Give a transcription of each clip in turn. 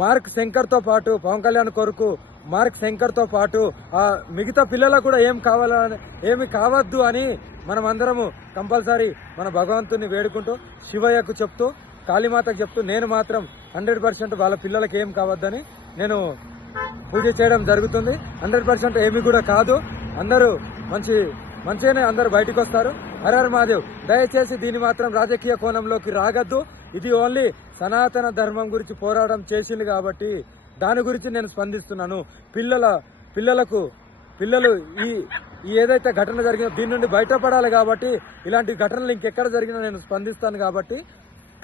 Mark శంకర్తో పాటు పవన్ కళ్యాణ్ కొరకు mark శంకర్తో పాటు మిగతా పిల్లలకు కూడా ఏమి కావద్దు అని మనం అందరము కంపల్సరీ మన భగవంతుని వేడుకుంటూ శివయ్యకు చెప్తూ కాళీమాతకు చెప్తూ నేను మాత్రం 100% వాళ్ళ పిల్లలకి ఏం కావద్దని నేను పూజ చేయడం జరుగుతుంది. 100% ఏమి కూడా కాదు. అందరూ మంచిగానే అందరూ బయటకు వస్తారు. హర మహాదేవ్. దయచేసి దీన్ని మాత్రం రాజకీయ కోణంలోకి రాగద్దు. ఇది ఓన్లీ సనాతన ధర్మం గురించి పోరాటం చేసింది కాబట్టి దాని గురించి నేను స్పందిస్తున్నాను. పిల్లలు ఈ ఏదైతే ఘటన జరిగిందో దీని నుండి బయటపడాలి కాబట్టి ఇలాంటి ఘటనలు ఇంకెక్కడ జరిగినా నేను స్పందిస్తాను కాబట్టి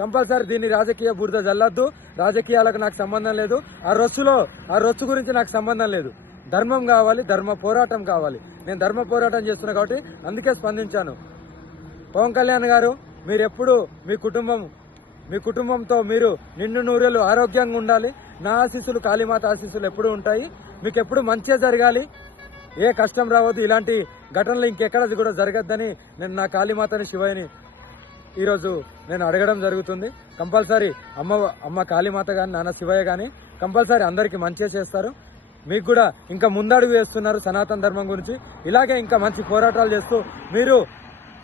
కంపల్సరీ దీన్ని రాజకీయ బురద జల్లద్దు. రాజకీయాలకు నాకు సంబంధం లేదు. ఆ రొచ్చు గురించి నాకు సంబంధం లేదు. ధర్మం కావాలి, ధర్మ పోరాటం కావాలి. నేను ధర్మ పోరాటం చేస్తున్నా కాబట్టి అందుకే స్పందించాను. పవన్ కళ్యాణ్ గారు, మీరెప్పుడు మీ కుటుంబంతో మీరు నిండు నూరేళ్ళు ఆరోగ్యంగా ఉండాలి. నా ఆశీస్సులు, కాళీమాత ఆశీస్సులు ఎప్పుడు ఉంటాయి. మీకు ఎప్పుడు మంచిగా జరగాలి, ఏ కష్టం రావద్దు. ఇలాంటి ఘటనలు ఇంకెక్కడది కూడా జరగద్దని నేను నా కాళీమాతని శివయ్యని ఈరోజు నేను అడగడం జరుగుతుంది. కంపల్సరీ అమ్మ కాళీమాత కానీ నాన్న శివయ్య కానీ కంపల్సరీ అందరికీ మంచిగా చేస్తారు. మీకు కూడా ఇంకా ముందడుగు వేస్తున్నారు సనాతన ధర్మం గురించి. ఇలాగే ఇంకా మంచి పోరాటాలు చేస్తూ మీరు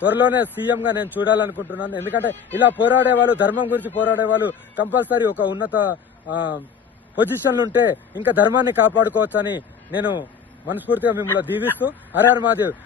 త్వరలోనే సీఎంగా నేను చూడాలనుకుంటున్నాను. ఎందుకంటే ఇలా పోరాడేవాళ్ళు, ధర్మం గురించి పోరాడేవాళ్ళు కంపల్సరీ ఒక ఉన్నత పొజిషన్లు ఉంటే ఇంకా ధర్మాన్ని కాపాడుకోవచ్చని నేను మనస్ఫూర్తిగా మిమ్మల్ని దీవిస్తూ హర హర మహాదేవ్.